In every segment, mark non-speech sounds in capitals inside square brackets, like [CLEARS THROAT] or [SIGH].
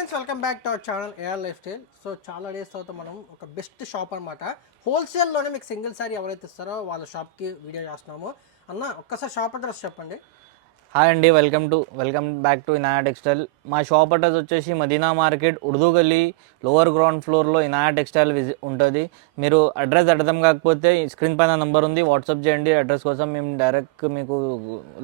Friends welcome back to our channel AR lifestyle so చాలా days తర్వాత మనం ఒక బెస్ట్ షాప్ అనమాట హోల్సేల్లోనే మీకు సింగిల్ సారీ ఎవరైతే ఇస్తారో వాళ్ళ షాప్కి వీడియో చేస్తున్నాము. అన్న ఒక్కసారి షాప్ అడ్రస్ చెప్పండి. హాయ్ అండి welcome to welcome back to Inaya textile. మా షాప్ అడ్రస్ వచ్చేసి Madina market Urdu Gali lower ground ఫ్లోర్లో ఇనాయా టెక్స్టైల్ విజి ఉంటుంది. మీరు అడ్రస్ అర్థం కాకపోతే స్క్రీన్ పైన నంబర్ ఉంది వాట్సాప్ చేయండి. అడ్రస్ కోసం మేము డైరెక్ట్ మీకు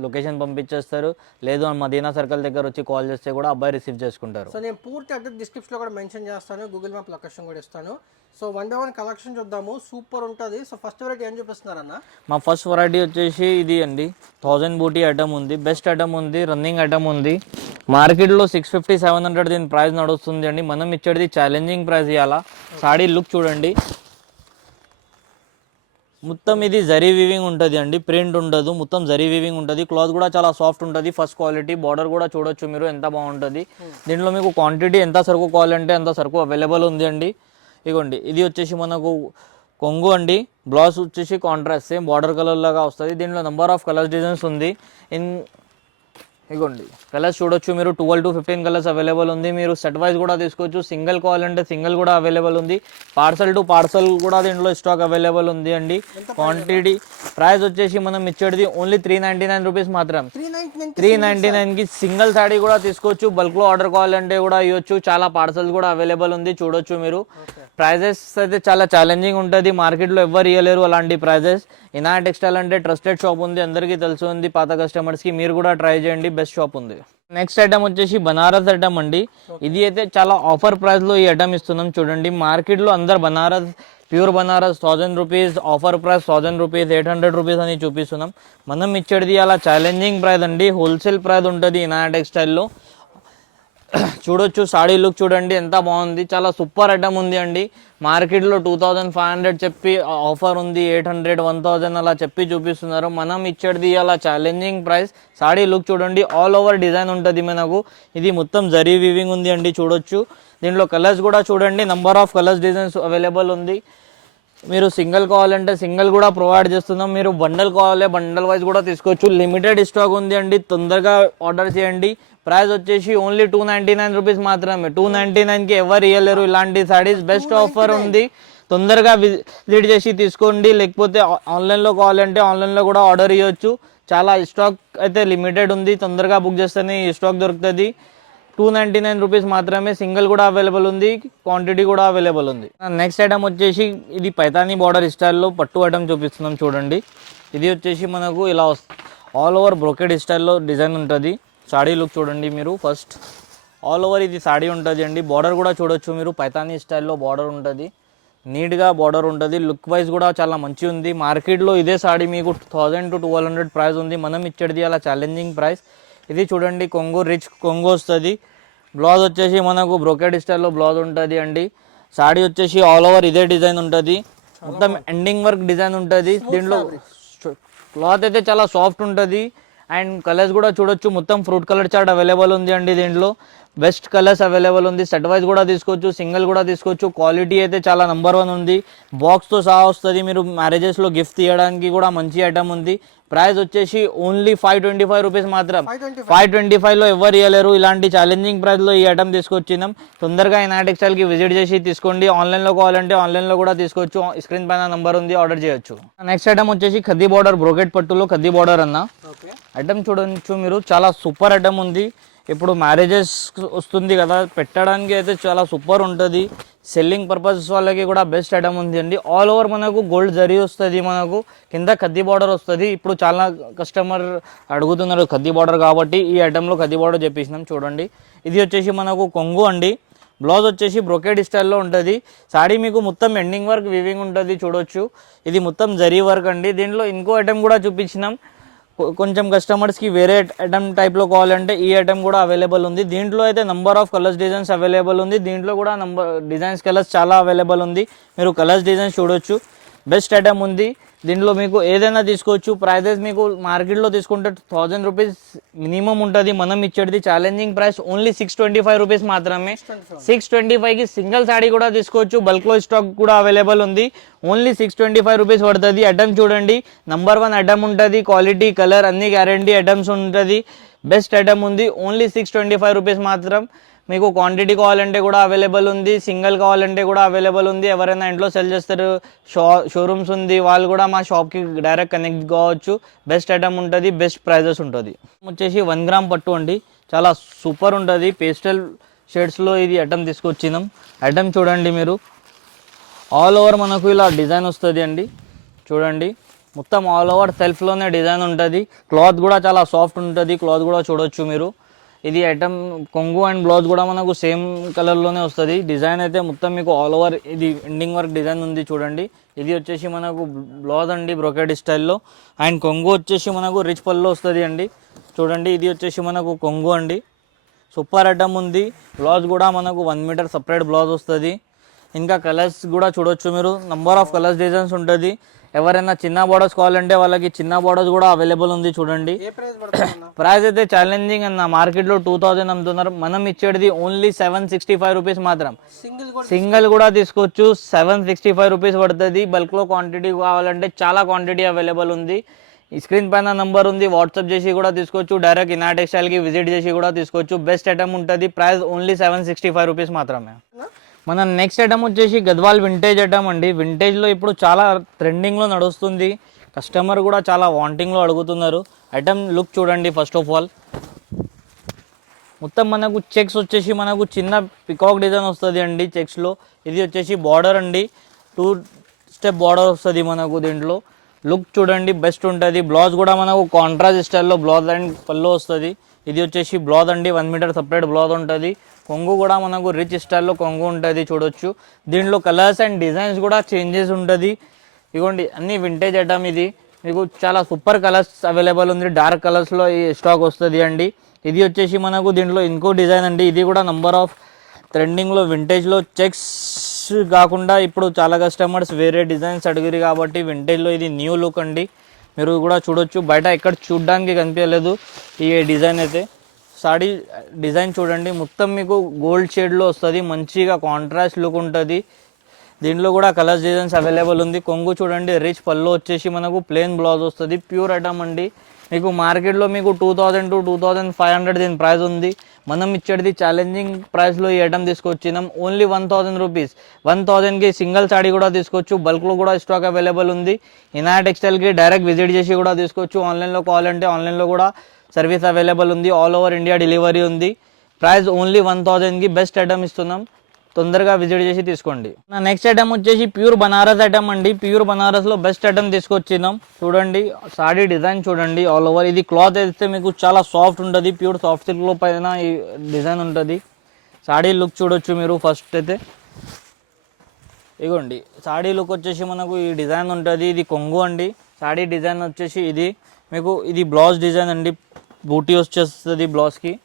లొకేషన్ పంపించేస్తారు. లేదు మదీనా సర్కిల్ దగ్గర వచ్చి కాల్ చేస్తే కూడా అబ్బాయి రిసీవ్ చేసుకుంటారు. సో నేను పూర్తి అడ్రస్ డిస్క్రిప్షన్లో కూడా మెన్షన్ చేస్తాను గూగుల్ మ్యాప్ లొకేషన్ కూడా ఇస్తాను. So one by one collection చూద్దాము సూపర్ ఉంటుంది. సో ఫస్ట్ వెరైటీ ఏం చూపిస్తున్నారన్న? మా ఫస్ట్ వెరైటీ వచ్చేసి ఇది అండి థౌజండ్ బూటీ ఐటమ్ ఉంది. బెస్ట్ ఐటమ్ ఉంది రన్నింగ్ ఐటమ్ ఉంది. మార్కెట్లో సిక్స్ ఫిఫ్టీ సెవెన్ హండ్రెడ్ దీని ప్రైస్ నడుస్తుంది అండి. మనం ఇచ్చేది ఛాలెంజింగ్ ప్రైస్ ఇవ్వాలా సాడీ లుక్ చూడండి. మొత్తం ఇది జరీ వీవింగ్ ఉంటుంది అండి. ప్రింట్ ఉండదు. మొత్తం జరీ వీవింగ్ ఉంటుంది. క్లాత్ కూడా చాలా సాఫ్ట్ ఉంటుంది. ఫస్ట్ క్వాలిటీ బార్డర్ కూడా చూడొచ్చు మీరు ఎంత బాగుంటుంది. దీంట్లో మీకు క్వాంటిటీ ఎంత సరుకు కావాలంటే అంత సరుకు అవైలబుల్ ఉంది అండి. ఇగోండి. ఇది వచ్చేసి మనకు కొంగు అండి. బ్లౌజ్ వచ్చేసి కాంట్రాస్ట్ సేమ్ బార్డర్ కలర్ లాగా వస్తుంది. దీంట్లో నెంబర్ ఆఫ్ కలర్స్ డిజైన్స్ ఉంది. ఇన్ ఇగోండి. కలర్స్ చూడొచ్చు మీరు. Twelve to fifteen colours available ఉంది. మీరు సెట్ వైజ్ కూడా తీసుకోవచ్చు. సింగిల్ కావాలంటే సింగిల్ కూడా అవైలబుల్ ఉంది. పార్సల్ టు పార్సల్ కూడా దీంట్లో స్టాక్ అవైలబుల్ ఉంది అండి. క్వాంటిటీ ప్రైస్ వచ్చేసి మనం ఇచ్చేది only three ninety nine rupees మాత్రం త్రీ నైన్టీ నైన్కి సింగిల్ సాడీ కూడా తీసుకోవచ్చు. బల్క్లో ఆర్డర్ కావాలంటే కూడా ఇవ్వచ్చు. చాలా పార్సల్స్ కూడా అవైలబుల్ ఉంది. చూడొచ్చు మీరు. ప్రైజెస్ అయితే చాలా ఛాలెంజింగ్ ఉంటుంది. మార్కెట్లో ఎవ్వరు ఇవ్వలేరు అలాంటి ప్రైజెస్ ఇనా టెక్స్టైల్ అంటే ట్రస్టెడ్ షాప్ ఉంది. అందరికీ తెలుసు ఉంది. పాత కస్టమర్స్కి మీరు కూడా ట్రై చేయండి. బెస్ట్ షాప్ ఉంది. నెక్స్ట్ ఐటమ్ వచ్చేసి బనారస్ ఐటమ్ అండి. ఇది అయితే చాలా ఆఫర్ ప్రైస్లో ఈ ఐటమ్ ఇస్తున్నాం చూడండి. మార్కెట్లో అందరు Banaras pure Banaras thousand rupees offer price thousand rupees eight hundred rupees అని చూపిస్తున్నాం. మనం ఇచ్చేది అలా ఛాలెంజింగ్ ప్రైస్ అండి. హోల్సేల్ ప్రైస్ ఉంటుంది ఇనా టెక్స్టైల్లో [CLEARS THROAT] చూడొచ్చు సాడీ లుక్ చూడండి ఎంత బాగుంది. చాలా సూపర్ ఐటమ్ ఉంది అండి. మార్కెట్లో టూ థౌజండ్ ఫైవ్ హండ్రెడ్ చెప్పి ఆఫర్ ఉంది ఎయిట్ హండ్రెడ్ వన్ థౌజండ్ అలా చెప్పి చూపిస్తున్నారు. మనం ఇచ్చేది అలా ఛాలెంజింగ్ ప్రైస్ సాడీ లుక్ చూడండి ఆల్ ఓవర్ డిజైన్ ఉంటుంది మనకు. ఇది మొత్తం జరీ వీవింగ్ ఉంది అండి చూడొచ్చు. దీంట్లో కలర్స్ కూడా చూడండి number of colours designs available ఉంది. మీరు సింగిల్ కావాలంటే సింగిల్ కూడా ప్రొవైడ్ చేస్తున్నాం. మీరు బండల్ కావాలి బండల్ వైజ్ కూడా తీసుకోవచ్చు. లిమిటెడ్ స్టాక్ ఉంది అండి. తొందరగా ఆర్డర్ చేయండి. ప్రైస్ వచ్చేసి only two ninety nine rupees మాత్రమే. టూ నైంటీ నైన్కి ఎవరు ఇవ్వలేరు ఇలాంటి సారీస్ బెస్ట్ ఆఫర్ ఉంది. తొందరగా విజిట్ చేసి తీసుకోండి. లేకపోతే ఆన్లైన్లో కావాలంటే ఆన్లైన్లో కూడా ఆర్డర్ ఇవ్వచ్చు చాలా స్టాక్ అయితే లిమిటెడ్ ఉంది. తొందరగా బుక్ చేస్తేనే ఈ స్టాక్ దొరుకుతుంది. టూ నైంటీ నైన్ రూపీస్ మాత్రమే సింగిల్ కూడా అవైలబుల్ ఉంది క్వాంటిటీ కూడా అవైలబుల్ ఉంది. నెక్స్ట్ ఐటమ్ వచ్చేసి ఇది పైతానీ బార్డర్ స్టైల్లో పట్టు ఐటమ్ చూపిస్తున్నాం చూడండి. ఇది వచ్చేసి మనకు ఇలా ఆల్ ఓవర్ బ్రోకెడ్ స్టైల్లో డిజైన్ ఉంటుంది. సాడీ లుక్ చూడండి మీరు ఫస్ట్ ఆల్ ఓవర్ ఇది సాడీ ఉంటుంది అండి. బార్డర్ కూడా చూడొచ్చు మీరు. పైతానీ స్టైల్లో బార్డర్ ఉంటుంది. నీట్గా బార్డర్ ఉంటుంది. లుక్ వైజ్ కూడా చాలా మంచి ఉంది. మార్కెట్లో ఇదే సాడీ మీకు thousand to twelve hundred price ఉంది. మనం ఇచ్చేది అలా ఛాలెంజింగ్ ప్రైస్ ఇది చూడండి కొంగు రిచ్ కొంగు వస్తుంది. బ్లౌజ్ వచ్చేసి మనకు బ్రోకెడ్ స్టైల్లో బ్లౌజ్ ఉంటుంది అండి. సాడీ వచ్చేసి ఆల్ ఓవర్ ఇదే డిజైన్ ఉంటుంది. మొత్తం ఎండింగ్ వర్క్ డిజైన్ ఉంటుంది. దీంట్లో క్లాత్ అయితే చాలా సాఫ్ట్ ఉంటుంది. అండ్ కలర్స్ కూడా చూడొచ్చు. మొత్తం ఫ్రూట్ కలర్ చార్ట్ అవైలబుల్ ఉంది అండి దీంట్లో. బెస్ట్ కలర్స్ అవైలబుల్ ఉంది. సెట్ వైజ్ కూడా తీసుకోవచ్చు సింగిల్ కూడా తీసుకోవచ్చు. క్వాలిటీ అయితే చాలా నెంబర్ వన్ ఉంది. బాక్స్తో సహా వస్తుంది. మీరు మ్యారేజెస్లో గిఫ్ట్ ఇవ్వడానికి కూడా మంచి ఐటమ్ ఉంది. ప్రైస్ వచ్చేసి only five twenty five rupees మాత్రం. ఫైవ్ ట్వంటీ ఫైవ్ ట్వంటీ ఫైవ్లో ఎవరు ఇవ్వలేరు ఇలాంటి ఛాలెంజింగ్ ప్రైస్లో ఈ ఐటమ్ తీసుకొచ్చినాం. తొందరగా ఈ టెక్స్టైల్కి విజిట్ చేసి తీసుకోండి. ఆన్లైన్లో కావాలంటే ఆన్లైన్లో కూడా తీసుకోవచ్చు. స్క్రీన్ పైన నంబర్ ఉంది. ఆర్డర్ చేయొచ్చు. నెక్స్ట్ ఐటమ్ వచ్చేసి ఖద్దీ బార్డర్ బ్రోకెట్ పట్టులో ఖద్దీ బార్డర్ అన్న. ఐటమ్ చూడొచ్చు మీరు. చాలా సూపర్ ఐటమ్ ఉంది. ఇప్పుడు మ్యారేజెస్ వస్తుంది కదా పెట్టడానికి అయితే చాలా సూపర్ ఉంటుంది. సెల్లింగ్ పర్పస్ వాళ్ళకి కూడా బెస్ట్ ఐటమ్ ఉంది అండి. ఆల్ ఓవర్ మనకు గోల్డ్ జరీ వస్తుంది మనకు కింద కద్ది బార్డర్ వస్తుంది. ఇప్పుడు చాలా కస్టమర్ అడుగుతున్నారు కద్ది బార్డర్ కాబట్టి ఈ ఐటెంలో కద్ది బార్డర్ చెప్పేసినాం చూడండి. ఇది వచ్చేసి మనకు కొంగు అండి. బ్లౌజ్ వచ్చేసి బ్రొకేడ్ స్టైల్లో ఉంటుంది. సాడీ మీకు మొత్తం ఎండింగ్ వర్క్ వివింగ్ ఉంటుంది చూడొచ్చు. ఇది మొత్తం జరీ వర్క్ అండి. దీంట్లో ఇంకో ఐటెం కూడా చూపించినాం. కొంచెం కస్టమర్స్కి వేరే ఐటమ్ టైప్లో కావాలంటే ఈ ఐటమ్ కూడా అవైలబుల్ ఉంది. దీంట్లో అయితే number of colours designs available ఉంది. దీంట్లో కూడా నంబర్ డిజైన్స్ కలర్స్ చాలా అవైలబుల్ ఉంది. మీరు కలర్స్ డిజైన్స్ చూడొచ్చు. బెస్ట్ ఐటమ్ ఉంది. దీంట్లో మీకు ఏదైనా తీసుకోవచ్చు. ప్రైజెస్ మీకు మార్కెట్లో తీసుకుంటే థౌజండ్ రూపీస్ మినిమం ఉంటుంది. మనం ఇచ్చేది challenging price only six twenty five rupees మాత్రమే. సిక్స్ ట్వంటీ ఫైవ్కి సింగిల్ సాడీ కూడా తీసుకోవచ్చు. బల్క్లో స్టాక్ కూడా అవైలబుల్ ఉంది. Only six twenty five rupees పడుతుంది. ఐటమ్ చూడండి. నంబర్ వన్ ఐటమ్ ఉంటుంది. క్వాలిటీ కలర్ అన్ని గ్యారంటీ ఐటమ్స్ ఉంటుంది. బెస్ట్ ఐటమ్ ఉంది. Only six twenty five rupees మాత్రం. మీకు క్వాంటిటీ కావాలంటే కూడా అవైలబుల్ ఉంది. సింగిల్ కావాలంటే కూడా అవైలబుల్ ఉంది. ఎవరైనా ఇంట్లో సెల్ చేస్తారు షో షోరూమ్స్ ఉంది. వాళ్ళు కూడా మా షాప్కి డైరెక్ట్ కనెక్ట్ కావచ్చు. బెస్ట్ ఐటమ్ ఉంటుంది బెస్ట్ ప్రైజెస్ ఉంటుంది. వచ్చేసి వన్ గ్రామ్ పట్టు అండి. చాలా సూపర్ ఉంటుంది. పేస్టల్ షేడ్స్లో ఇది ఐటమ్ తీసుకొచ్చినాం. ఐటమ్ చూడండి మీరు. ఆల్ ఓవర్ మనకు ఇలా డిజైన్ వస్తుంది అండి. చూడండి. మొత్తం ఆల్ ఓవర్ సెల్ఫ్లోనే డిజైన్ ఉంటుంది. క్లాత్ కూడా చాలా సాఫ్ట్ ఉంటుంది. క్లాత్ కూడా చూడొచ్చు మీరు. ఇది ఐటమ్ కొంగు అండ్ బ్లౌజ్ కూడా మనకు సేమ్ కలర్లోనే వస్తుంది. డిజైన్ అయితే మొత్తం మీకు ఆల్ ఓవర్ ఇది ఎండింగ్ వర్క్ డిజైన్ ఉంది చూడండి. ఇది వచ్చేసి మనకు బ్లౌజ్ అండి బ్రొకెడ్ స్టైల్లో అండ్ కొంగు వచ్చేసి మనకు రిచ్ పల్లో వస్తుంది అండి. చూడండి ఇది వచ్చేసి మనకు కొంగు అండి. సూపర్ ఐటమ్ ఉంది. బ్లౌజ్ కూడా మనకు వన్ మీటర్ సపరేట్ బ్లౌజ్ వస్తుంది. ఇంకా కలర్స్ కూడా చూడొచ్చు మీరు. నంబర్ ఆఫ్ కలర్స్ డిజైన్స్ ఉంటుంది. ఎవరైనా చిన్న బార్డర్స్ కావాలంటే వాళ్ళకి చిన్న బార్డర్స్ కూడా అవైలబుల్ ఉంది చూడండి. ప్రైస్ [COUGHS] అయితే ఛాలెంజింగ్ అన్న. మార్కెట్లో టూ థౌజండ్ అమ్ముతున్నారు. మనం ఇచ్చేది only seven sixty five rupees మాత్రం. సింగిల్ కూడా సింగిల్ కూడా తీసుకోవచ్చు. సెవెన్ సిక్స్టీ ఫైవ్ రూపీస్ పడుతుంది బల్క్లో క్వాంటిటీ కావాలంటే చాలా క్వాంటిటీ అవైలబుల్ ఉంది. ఈ స్క్రీన్ పైన నంబర్ ఉంది. వాట్సాప్ చేసి కూడా తీసుకోవచ్చు. డైరెక్ట్ ఇనా టెక్స్టైల్కి విజిట్ చేసి కూడా తీసుకోవచ్చు. బెస్ట్ ఐటమ్ ఉంటుంది. Price only seven sixty five rupees మాత్రమే మన నెక్స్ట్ ఐటమ్ వచ్చేసి గద్వాల్ వింటేజ్ ఐటమ్ అండి. వింటేజ్లో ఇప్పుడు చాలా ట్రెండింగ్లో నడుస్తుంది. కస్టమర్ కూడా చాలా వాంటింగ్లో అడుగుతున్నారు. ఐటమ్ లుక్ చూడండి ఫస్ట్ ఆఫ్ ఆల్ మొత్తం మనకు చెక్స్ వచ్చేసి మనకు చిన్న పికాక్ డిజైన్ వస్తుంది అండి చెక్స్లో ఇది వచ్చేసి బార్డర్ అండి. టూ స్టెప్ బార్డర్ వస్తుంది మనకు దీంట్లో. లుక్ చూడండి బెస్ట్ ఉంటుంది. బ్లౌజ్ కూడా మనకు కాంట్రాస్ట్ స్టైల్లో బ్లౌజ్ అండ్ పళ్ళు వస్తుంది. ఇది వచ్చేసి బ్లౌజ్ అండి. వన్ మీటర్ సపరేట్ బ్లౌజ్ ఉంటుంది. కొంగు కూడా మనకు రిచ్ స్టైల్లో కొంగు ఉంటుంది చూడొచ్చు. దీంట్లో కలర్స్ అండ్ డిజైన్స్ కూడా చేంజెస్ ఉంటుంది. ఇగోండి అన్ని వింటేజ్ ఐటమ్ ఇది. మీకు చాలా సూపర్ కలర్స్ అవైలబుల్ ఉంది. డార్క్ కలర్స్లో ఈ స్టాక్ వస్తుంది అండి. ఇది వచ్చేసి మనకు దీంట్లో ఇంకో డిజైన్ అండి. ఇది కూడా నంబర్ ఆఫ్ ట్రెండింగ్లో వింటేజ్లో చెక్స్ కాకుండా ఇప్పుడు చాలా కస్టమర్స్ వేరే డిజైన్స్ అడిగారు కాబట్టి వింటేజ్లో ఇది న్యూ లుక్ అండి. మీరు కూడా చూడొచ్చు. బయట ఎక్కడ చూడడానికి కనిపించలేదు ఈ డిజైన్ అయితే. సాడీ డిజైన్ చూడండి. మొత్తం మీకు గోల్డ్ షేడ్లో వస్తుంది. మంచిగా కాంట్రాస్ట్ లుక్ ఉంటుంది. దీంట్లో కూడా కలర్స్ డిజైన్స్ అవైలబుల్ ఉంది. కొంగు చూడండి. రిచ్ పళ్ళు వచ్చేసి మనకు ప్లెయిన్ బ్లౌజ్ వస్తుంది. ప్యూర్ ఐటమ్ అండి. మీకు మార్కెట్లో మీకు two thousand to two thousand five hundred దీని ప్రైస్ ఉంది. మనం ఇచ్చేది ఛాలెంజింగ్ ప్రైస్లో ఈ ఐటమ్ తీసుకొచ్చినాం. Only one thousand rupees one థౌజండ్కి సింగిల్ సాడీ కూడా తీసుకోవచ్చు. బల్క్లో కూడా స్టాక్ అవైలబుల్ ఉంది. ఇనా టెక్స్టైల్కి డైరెక్ట్ విజిట్ చేసి కూడా తీసుకోవచ్చు. ఆన్లైన్లో కావాలంటే ఆన్లైన్లో కూడా సర్వీస్ అవైలబుల్ ఉంది ఆల్ ఓవర్ ఇండియా డెలివరీ ఉంది. ప్రైస్ ఓన్లీ వన్ థౌజండ్కి బెస్ట్ ఐటమ్ ఇస్తున్నాం. తొందరగా విజిట్ చేసి తీసుకోండి. నా నెక్స్ట్ ఐటమ్ వచ్చేసి ప్యూర్ బనారస్ ఐటమ్ అండి. ప్యూర్ బనారస్లో బెస్ట్ ఐటమ్ తీసుకొచ్చినాం. చూడండి సాడీ డిజైన్ చూడండి ఆల్ ఓవర్ ఇది క్లాత్ అయితే మీకు చాలా సాఫ్ట్ ఉంటుంది. ప్యూర్ సాఫ్ట్ సిల్క్లో పైన ఈ డిజైన్ ఉంటుంది. సాడీ లుక్ చూడొచ్చు మీరు ఫస్ట్ అయితే. ఇగోండి సాడీ లుక్ వచ్చేసి మనకు ఈ డిజైన్ ఉంటుంది. ఇది కొంగు అండి. సాడీ డిజైన్ వచ్చేసి ఇది. మీకు ఇది బ్లౌజ్ డిజైన్ అండి. బూటీ వచ్చేస్తుంది బ్లౌజ్కి.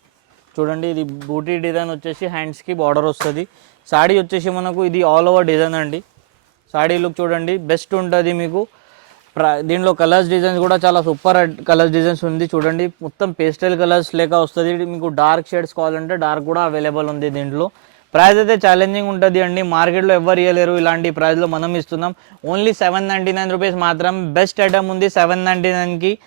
చూడండి ఇది బూటీ డిజైన్ వచ్చేసి హ్యాండ్స్కి బార్డర్ వస్తుంది. సాడీ వచ్చేసి మనకు ఇది ఆల్ ఓవర్ డిజైన్ అండి. సాడీ లుక్ చూడండి బెస్ట్ ఉంటుంది మీకు. ప్ర- దీంట్లో కలర్స్ డిజైన్స్ కూడా చాలా సూపర్ కలర్స్ డిజైన్స్ ఉంది. చూడండి మొత్తం పేస్టల్ కలర్స్ లేక వస్తుంది. మీకు డార్క్ షేడ్స్ కావాలంటే డార్క్ కూడా అవైలబుల్ ఉంది దీంట్లో. ప్రైస్ అయితే ఛాలెంజింగ్ ఉంటుంది అండి. మార్కెట్లో ఎవరు ఇవ్వలేరు ఇలాంటి ప్రైస్లో మనం ఇస్తున్నాం. Only seven ninety nine rupees మాత్రం. బెస్ట్ ఐటమ్ ఉంది సెవెన్ నైంటీ నైన్కి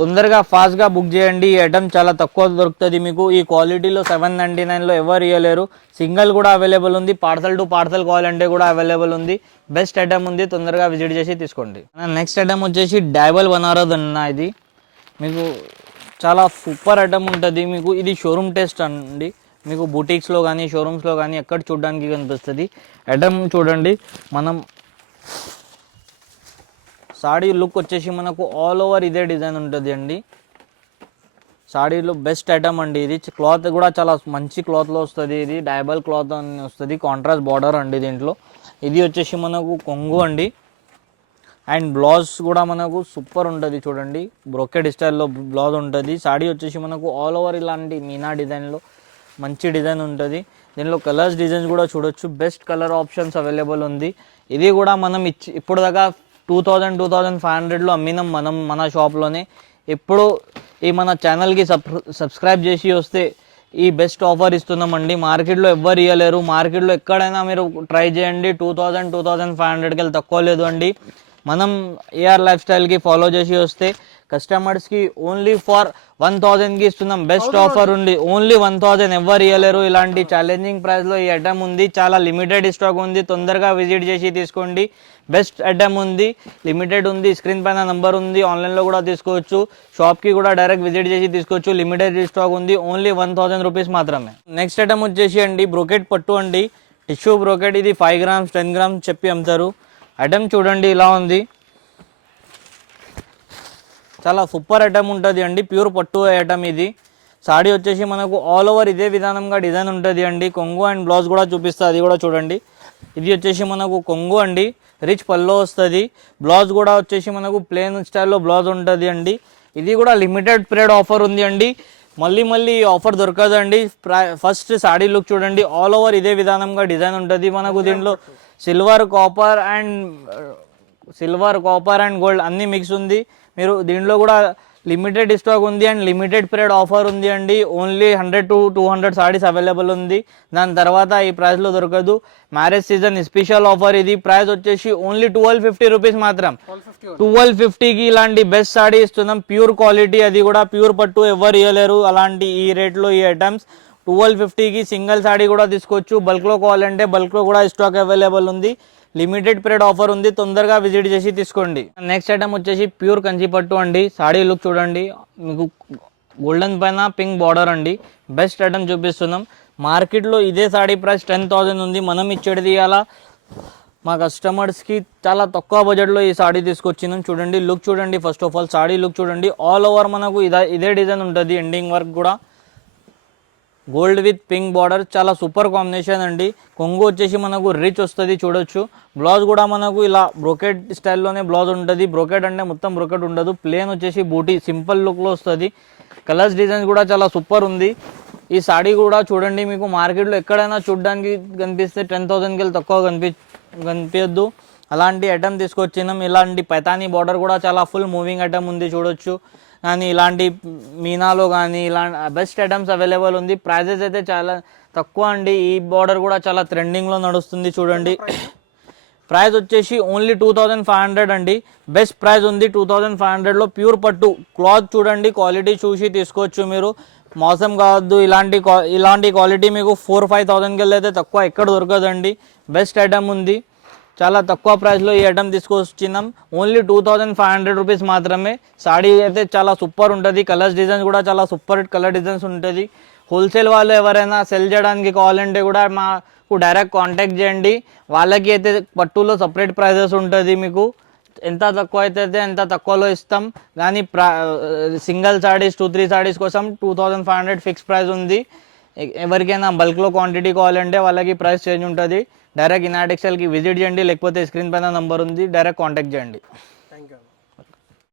తొందరగా ఫాస్ట్గా బుక్ చేయండి. ఈ ఐటమ్ చాలా తక్కువ దొరుకుతుంది మీకు. ఈ క్వాలిటీలో సెవెన్ నైంటీ నైన్లో ఎవరు ఇవ్వలేరు సింగిల్ కూడా అవైలబుల్ ఉంది. పార్సల్ టు పార్సల్ కావాలంటే కూడా అవైలబుల్ ఉంది. బెస్ట్ ఐటమ్ ఉంది. తొందరగా విజిట్ చేసి తీసుకోండి. నెక్స్ట్ ఐటమ్ వచ్చేసి డైబల్ బనారస్ అన్న ఇది. మీకు చాలా సూపర్ ఐటమ్ ఉంటుంది. మీకు ఇది షోరూమ్ టెస్ట్ అండి. మీకు బూటిక్స్లో కానీ షోరూమ్స్లో కానీ ఎక్కడ చూడడానికి కనిపిస్తుంది. ఐటమ్ చూడండి. మనం సాడీ లుక్ వచ్చేసి మనకు ఆల్ ఓవర్ ఇదే డిజైన్ ఉంటుంది అండి. సాడీలో బెస్ట్ ఐటమ్ అండి ఇది. క్లాత్ కూడా చాలా మంచి క్లాత్లో వస్తుంది ఇది. డైబల్ క్లాత్ అని వస్తుంది. కాంట్రాస్ట్ బార్డర్ అండి దీంట్లో. ఇది వచ్చేసి మనకు కొంగు అండి. అండ్ బ్లౌజ్ కూడా మనకు సూపర్ ఉంటుంది చూడండి. బ్రోకెడ్ స్టైల్లో బ్లౌజ్ ఉంటుంది. సాడీ వచ్చేసి మనకు ఆల్ ఓవర్ ఇలాంటి మీనా డిజైన్లో మంచి డిజైన్ ఉంటుంది. దీనిలో కలర్స్ డిజైన్స్ కూడా చూడొచ్చు. బెస్ట్ కలర్ ఆప్షన్స్ అవైలబుల్ ఉంది. ఇది కూడా మనం ఇచ్చి ఇప్పుడు దాకా two thousand two thousand five హండ్రెడ్లో అమ్మినాం మనం మన షాప్లోనే ఎప్పుడు ఈ మన ఛానల్కి సబ్ సబ్స్క్రైబ్ చేసి వస్తే ఈ బెస్ట్ ఆఫర్ ఇస్తున్నామండి. మార్కెట్లో ఎవ్వరు ఇవ్వలేరు మార్కెట్లో ఎక్కడైనా మీరు ట్రై చేయండి. Two thousand two thousand five హండ్రెడ్కి వెళ్ళి తక్కువ లేదు అండి. మనం ఏఆర్ లైఫ్ స్టైల్కి ఫాలో చేసి వస్తే కస్టమర్స్కి ఓన్లీ ఫర్ వన్ థౌజండ్కి ఇస్తున్నాం. బెస్ట్ ఆఫర్ ఉంది. ఓన్లీ వన్ థౌజండ్ ఎవరు ఇవ్వలేరు ఇలాంటి ఛాలెంజింగ్ ప్రైస్లో ఈ ఐటమ్ ఉంది. చాలా లిమిటెడ్ స్టాక్ ఉంది. తొందరగా విజిట్ చేసి తీసుకోండి. బెస్ట్ ఐటమ్ ఉంది. లిమిటెడ్ ఉంది. స్క్రీన్ పైన నంబర్ ఉంది. ఆన్లైన్లో కూడా తీసుకోవచ్చు. షాప్కి కూడా డైరెక్ట్ విజిట్ చేసి తీసుకోవచ్చు. లిమిటెడ్ స్టాక్ ఉంది. ఓన్లీ వన్ థౌసండ్ రూపీస్ మాత్రమే. నెక్స్ట్ ఐటమ్ వచ్చేసి అండి బ్రోకెట్ పట్టు అండి. టిష్యూ బ్రోకెట్ ఇది ఫైవ్ గ్రామ్స్ టెన్ గ్రామ్స్ చెప్పి అమ్ముతారు. ఐటమ్ చూడండి. ఇలా ఉంది. చాలా సూపర్ ఐటమ్ ఉంటుంది అండి. ప్యూర్ పట్టు ఐటమ్ ఇది. సాడీ వచ్చేసి మనకు ఆల్ ఓవర్ ఇదే విధానంగా డిజైన్ ఉంటుంది అండి. కొంగు అండ్ బ్లౌజ్ కూడా చూపిస్తా అది కూడా చూడండి. ఇది వచ్చేసి మనకు కొంగు అండి. రిచ్ పల్లో వస్తుంది. బ్లౌజ్ కూడా వచ్చేసి మనకు ప్లేన్ స్టైల్లో బ్లౌజ్ ఉంటుంది అండి. ఇది కూడా లిమిటెడ్ పీరియడ్ ఆఫర్ ఉంది అండి. మళ్ళీ మళ్ళీ ఆఫర్ దొరకదండి. ఫస్ట్ సాడీ లుక్ చూడండి. ఆల్ ఓవర్ ఇదే విధానంగా డిజైన్ ఉంటుంది మనకు దీంట్లో. Silver copper and silver copper and gold అన్నీ మిక్స్ ఉంది. మీరు దీంట్లో కూడా లిమిటెడ్ స్టాక్ ఉంది అండ్ లిమిటెడ్ పీరియడ్ ఆఫర్ ఉంది అండి. Only hundred to two hundred saris available ఉంది. దాని తర్వాత ఈ ప్రైస్లో దొరకదు. మ్యారేజ్ సీజన్ స్పెషల్ ఆఫర్ ఇది. ప్రైస్ వచ్చేసి ఓన్లీ ట్వెల్వ్ ఫిఫ్టీ రూపీస్ మాత్రం. ట్వెల్వ్ ట్వెల్వ్ ఫిఫ్టీకి ఇలాంటి బెస్ట్ సాడీ ఇస్తున్నాం. ప్యూర్ క్వాలిటీ అది కూడా ప్యూర్ పట్టు ఎవరు ఇవ్వలేరు అలాంటి ఈ రేట్లో ఈ ఐటమ్స్ ట్వెల్వ్ ఫిఫ్టీకి సింగిల్ సాడీ కూడా తీసుకోవచ్చు. బల్క్లో కావాలంటే బల్క్లో కూడా స్టాక్ అవైలబుల్ ఉంది. లిమిటెడ్ పీరియడ్ ఆఫర్ ఉంది తొందరగా విజిట్ చేసి తీసుకోండి. నెక్స్ట్ ఐటమ్ వచ్చేసి ప్యూర్ కంచి పట్టు అండి. సాడీ లుక్ చూడండి. మీకు గోల్డెన్ పైన పింక్ బార్డర్ అండి. బెస్ట్ ఐటమ్ చూపిస్తున్నాం. మార్కెట్లో ఇదే సాడీ ప్రైస్ టెన్ థౌజండ్ ఉంది. మనం ఇచ్చేది అలా మా కస్టమర్స్కి చాలా తక్కువ బడ్జెట్లో ఈ సాడీ తీసుకొచ్చినాం. చూడండి లుక్ చూడండి. First of all sari look చూడండి. ఆల్ ఓవర్ మనకు ఇదే ఇదే డిజైన్ ఉంటుంది. ఎండింగ్ వర్క్ కూడా. గోల్డ్ విత్ పింక్ బార్డర్ చాలా సూపర్ కాంబినేషన్ అండి. కొంగు వచ్చేసి మనకు రిచ్ వస్తుంది చూడొచ్చు. బ్లౌజ్ కూడా మనకు ఇలా బ్రోకెట్ స్టైల్లోనే బ్లౌజ్ ఉంటుంది. బ్రోకెట్ అంటే మొత్తం బ్రోకెట్ ఉండదు. ప్లేన్ వచ్చేసి బూటీ సింపుల్ లుక్లో వస్తుంది. కలర్స్ డిజైన్స్ కూడా చాలా సూపర్ ఉంది. ఈ సాడీ కూడా చూడండి మీకు మార్కెట్లో ఎక్కడైనా చూడడానికి కనిపిస్తే టెన్ థౌసండ్కి వెళ్ళి తక్కువ కనిపి కనిపించద్దు అలాంటి ఐటమ్ తీసుకొచ్చినాం. ఇలాంటి పైతానీ బార్డర్ కూడా చాలా ఫుల్ మూవింగ్ ఐటమ్ ఉంది చూడొచ్చు. కానీ ఇలాంటి మీనాలో కానీ ఇలాంటి బెస్ట్ ఐటమ్స్ అవైలబుల్ ఉంది. ప్రైజెస్ అయితే చాలా తక్కువ అండి. ఈ బార్డర్ కూడా చాలా ట్రెండింగ్లో నడుస్తుంది చూడండి. ప్రైస్ వచ్చేసి only two thousand five hundred అండి. బెస్ట్ ప్రైస్ ఉంది టూ థౌజండ్ ఫైవ్ హండ్రెడ్లో ప్యూర్ పట్టు. క్లాత్ చూడండి క్వాలిటీ చూసి తీసుకోవచ్చు మీరు. మోసం కావద్దు. ఇలాంటి క్వా ఇలాంటి క్వాలిటీ మీకు ఫోర్ ఫైవ్ థౌజండ్కి వెళ్ళి అయితే తక్కువ ఎక్కడ దొరకదండి. బెస్ట్ ఐటమ్ ఉంది. చాలా తక్కువ ప్రైస్లో ఈ ఐటమ్ తీసుకొచ్చినాం. Only two thousand five hundred rupees మాత్రమే. సాడీ అయితే చాలా సూపర్ ఉంటుంది. కలర్స్ డిజైన్స్ కూడా చాలా సూపర్ కలర్ డిజైన్స్ ఉంటుంది. హోల్సేల్ వాళ్ళు ఎవరైనా సెల్ చేయడానికి కావాలంటే కూడా మాకు డైరెక్ట్ కాంటాక్ట్ చేయండి. వాళ్ళకి అయితే పట్టులో సపరేట్ ప్రైజెస్ ఉంటుంది మీకు. ఎంత తక్కువ అయితే ఎంత తక్కువలో ఇస్తాం. కానీ ప్రా single saris two three saris కోసం two thousand five hundred fix price ఉంది. ఎవరికైనా బల్క్లో క్వాంటిటీ కావాలంటే వాళ్ళకి ప్రైస్ చేంజ్ ఉంటుంది. డైరెక్ట్ ఇనాట్ విజిట్ చేయండి లేకపోతే స్క్రీన్ పైన నంబర్ ఉంది డైరెక్ట్ కాంటాక్ట్ చేయండి.